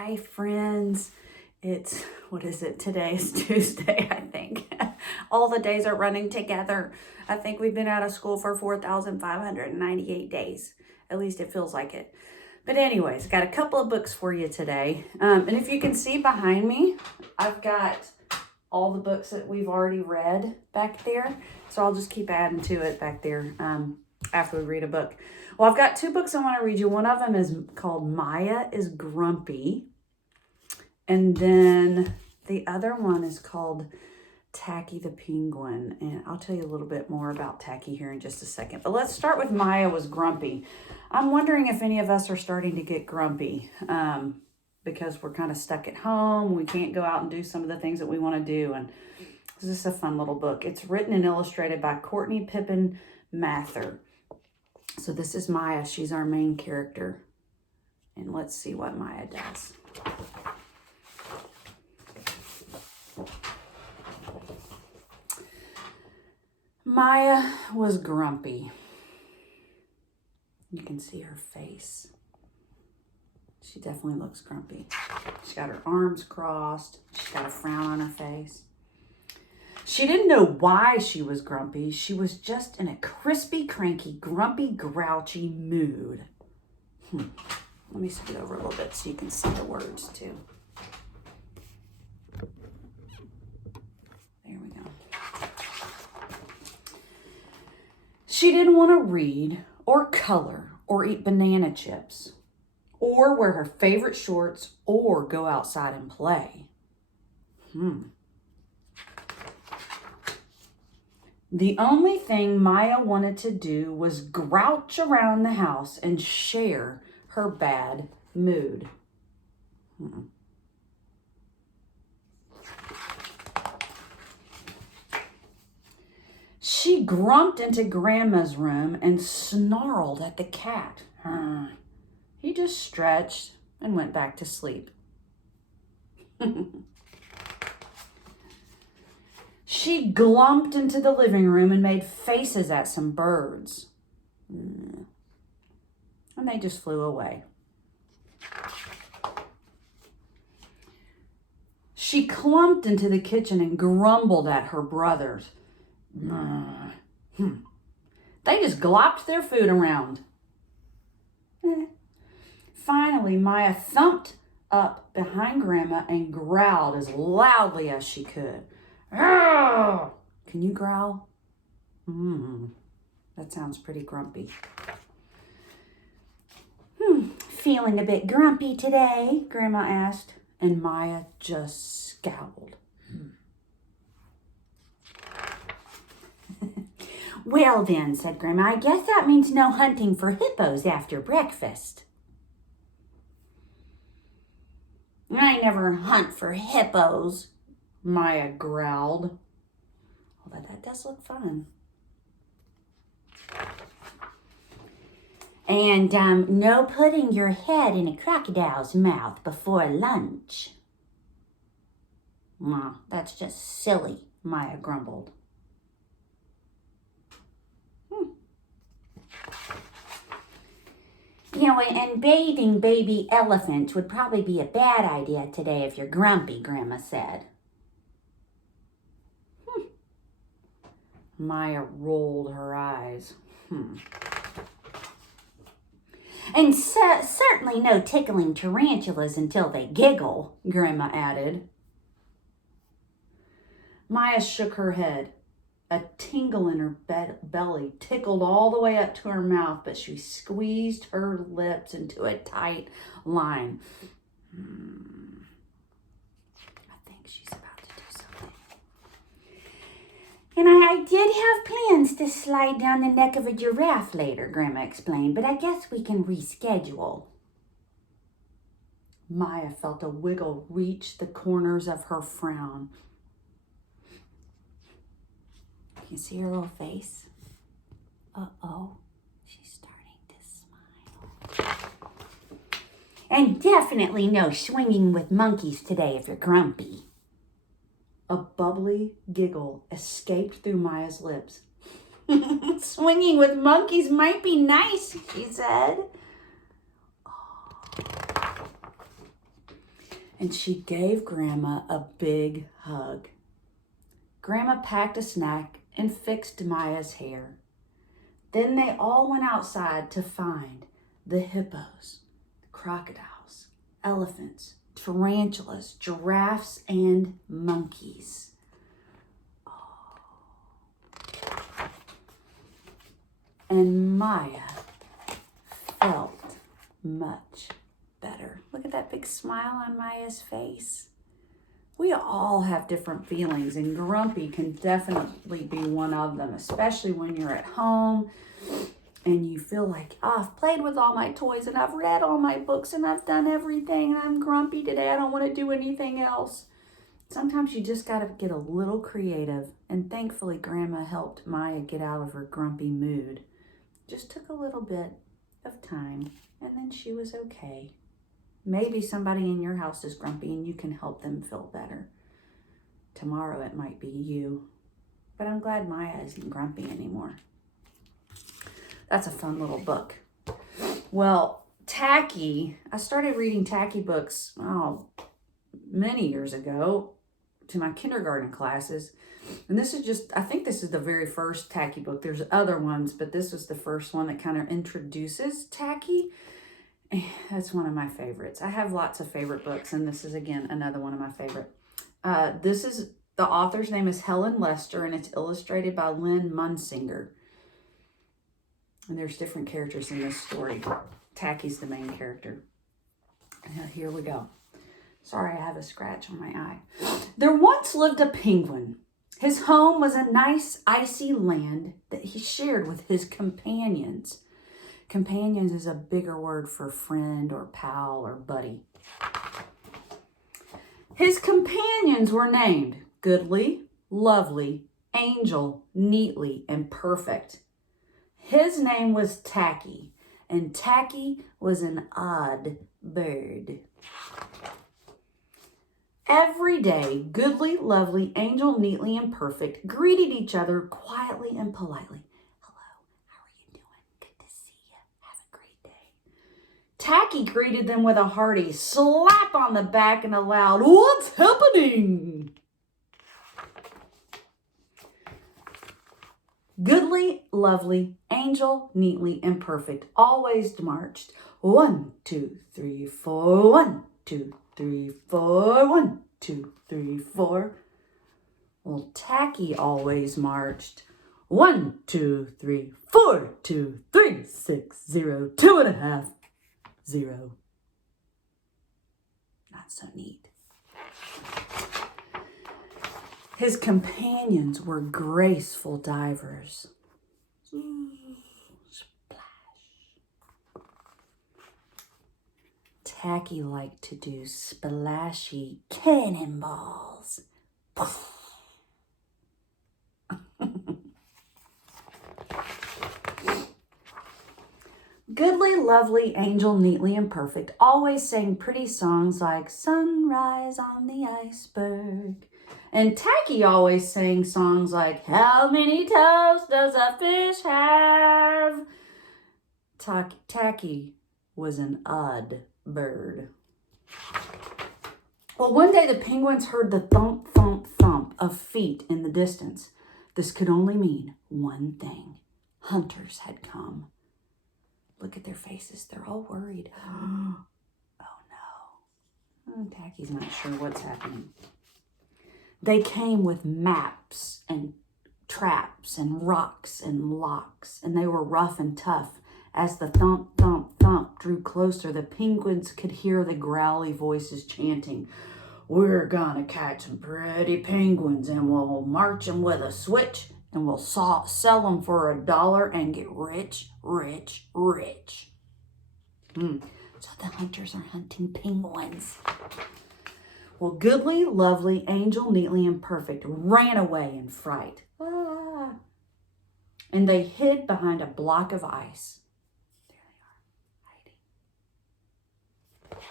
Hi, friends. What is it? Today is Tuesday, I think. All the days are running together. I think we've been out of school for 4,598 days. At least it feels like it. But anyways, got a couple of books for you today. And if you can see behind me, I've got all the books that we've already read back there. So I'll just keep adding to it back there after we read a book. Well, I've got two books I want to read you. One of them is called Maya is Grumpy. And then the other one is called Tacky the Penguin. And I'll tell you a little bit more about Tacky here in just a second. But let's start with Maya was Grumpy. I'm wondering if any of us are starting to get grumpy because we're kind of stuck at home. We can't go out and do some of the things that we want to do. And this is a fun little book. It's written and illustrated by Courtney Pippin Mather. So this is Maya. She's our main character. And let's see what Maya does. Maya was grumpy. You can see her face. She definitely looks grumpy. She's got her arms crossed. She's got a frown on her face. She didn't know why she was grumpy. She was just in a crispy, cranky, grumpy, grouchy mood. Let me scoot over a little bit so you can see the words too. There we go. She didn't want to read or color or eat banana chips or wear her favorite shorts or go outside and play. The only thing Maya wanted to do was grouch around the house and share her bad mood. She grumped into Grandma's room and snarled at the cat. He just stretched and went back to sleep. She glumped into the living room and made faces at some birds. And they just flew away. She clumped into the kitchen and grumbled at her brothers. They just glopped their food around. Finally, Maya thumped up behind Grandma and growled as loudly as she could. Can you growl? That sounds pretty grumpy. Feeling a bit grumpy today? Grandma asked, and Maya just scowled. Well then, said Grandma, I guess that means no hunting for hippos after breakfast. I never hunt for hippos, Maya growled. Although that does look fun. And no putting your head in a crocodile's mouth before lunch. That's just silly, Maya grumbled. And bathing baby elephants would probably be a bad idea today if you're grumpy, Grandma said. Maya rolled her eyes. And certainly no tickling tarantulas until they giggle, Grandma added. Maya shook her head. A tingle in her belly tickled all the way up to her mouth, but she squeezed her lips into a tight line. I think she's about to do something. And I did have plans to slide down the neck of a giraffe later, Grandma explained, but I guess we can reschedule. Maya felt a wiggle reach the corners of her frown. You see her little face? Uh-oh, she's starting to smile. And definitely no swinging with monkeys today if you're grumpy. A bubbly giggle escaped through Maya's lips. Swinging with monkeys might be nice, she said. and she gave Grandma a big hug. Grandma packed a snack and fixed Maya's hair. Then they all went outside to find the hippos, the crocodiles, elephants, tarantulas, giraffes, and monkeys. And Maya felt much better. Look at that big smile on Maya's face. We all have different feelings, and grumpy can definitely be one of them, especially when you're at home and you feel like, oh, I've played with all my toys and I've read all my books and I've done everything and I'm grumpy today. I don't want to do anything else. Sometimes you just got to get a little creative, and thankfully Grandma helped Maya get out of her grumpy mood. Just took a little bit of time, and then she was okay. Maybe somebody in your house is grumpy and you can help them feel better. Tomorrow it might be you. But I'm glad Maya isn't grumpy anymore. That's a fun little book. Well, Tacky, I started reading Tacky books, many years ago to my kindergarten classes. And this is just, I think this is the very first Tacky book. There's other ones, but this was the first one that kind of introduces Tacky. That's one of my favorites. I have lots of favorite books, and this is, again, another one of my favorite. The author's name is Helen Lester, and it's illustrated by Lynn Munsinger. And there's different characters in this story. Tacky's the main character. Now, here we go. Sorry, I have a scratch on my eye. There once lived a penguin. His home was a nice, icy land that he shared with his companions. Companions is a bigger word for friend or pal or buddy. His companions were named Goodly, Lovely, Angel, Neatly, and Perfect. His name was Tacky, and Tacky was an odd bird. Every day, Goodly, Lovely, Angel, Neatly, and Perfect greeted each other quietly and politely. Tacky greeted them with a hearty slap on the back and a loud, "What's happening?" Goodly, Lovely, Angel, Neatly, and Perfect always marched 1, 2, 3, 4, 1, 2, 3, 4, 1, 2, 3, 4. Well, Tacky always marched 1, 2, 3, 4, 2, 3, 6, 0, 2.5. 0. Not so neat. His companions were graceful divers. Splash. Tacky liked to do splashy cannonballs. Goodly, Lovely, Angel, Neatly, and Perfect always sang pretty songs like Sunrise on the Iceberg. And Tacky always sang songs like How many toes does a fish have? Tacky was an odd bird. Well, one day the penguins heard the thump, thump, thump of feet in the distance. This could only mean one thing. Hunters had come. Look at their faces. They're all worried. Oh, no. Tacky's not sure what's happening. They came with maps and traps and rocks and locks, and they were rough and tough. As the thump, thump, thump drew closer, the penguins could hear the growly voices chanting, "We're gonna catch some pretty penguins, and we'll march them with a switch, and we'll sell them for $1 and get rich, rich, rich." So the hunters are hunting penguins. Well, Goodly, Lovely, Angel, Neatly, and Perfect ran away in fright. And they hid behind a block of ice. There they are, hiding.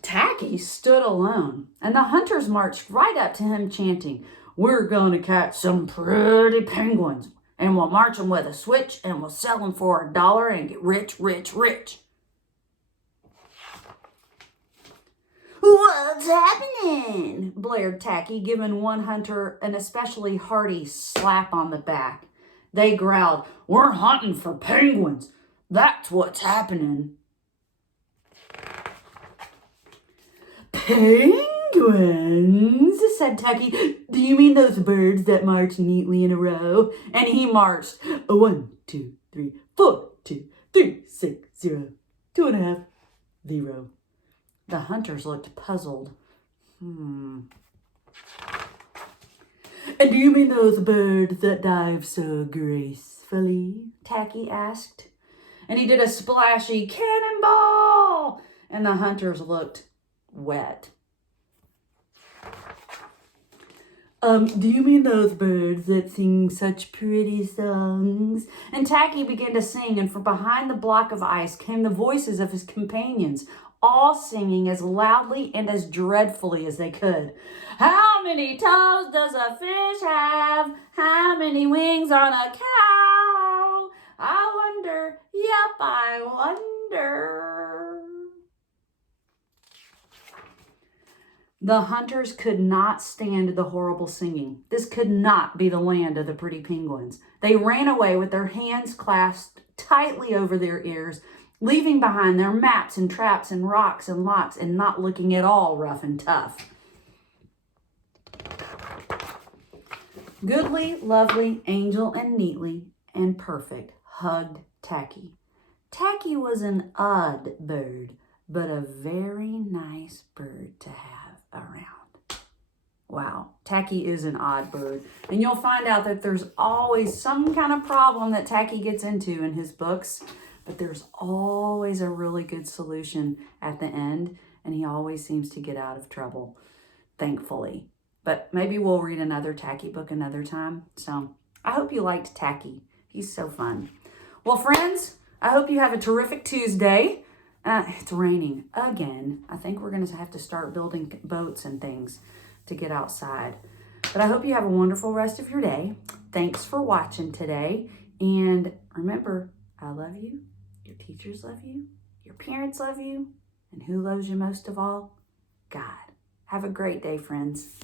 Tacky stood alone, and the hunters marched right up to him chanting, "We're going to catch some pretty penguins, and we'll march them with a switch, and we'll sell them for $1 and get rich, rich, rich." What's happening? Blared Tacky, giving one hunter an especially hearty slap on the back. They growled, "We're hunting for penguins. That's what's happening." "Penguins?" said Tacky. "Do you mean those birds that march neatly in a row?" And he marched. 1, 2, 3, 4, 2, 3, 6, 0, 2.5, 0. The hunters looked puzzled. And do you mean those birds that dive so gracefully?" Tacky asked. And he did a splashy cannonball, and the hunters looked wet. Do you mean those birds that sing such pretty songs?" And Tacky began to sing, and from behind the block of ice came the voices of his companions, all singing as loudly and as dreadfully as they could. "How many toes does a fish have? How many wings on a cow? I wonder, yep, I wonder." The hunters could not stand the horrible singing. This could not be the land of the pretty penguins. They ran away with their hands clasped tightly over their ears, leaving behind their maps and traps and rocks and locks, and not looking at all rough and tough. Goodly, lovely, angel, and neatly and perfect hugged Tacky. Tacky was an odd bird, but a very nice bird to have around. Wow, Tacky is an odd bird. And you'll find out that there's always some kind of problem that Tacky gets into in his books, but there's always a really good solution at the end, and he always seems to get out of trouble, thankfully. But maybe we'll read another Tacky book another time. So I hope you liked Tacky. He's so fun. Well, friends, I hope you have a terrific Tuesday. It's raining again. I think we're going to have to start building boats and things to get outside. But I hope you have a wonderful rest of your day. Thanks for watching today. And remember, I love you. Your teachers love you. Your parents love you. And who loves you most of all? God. Have a great day, friends.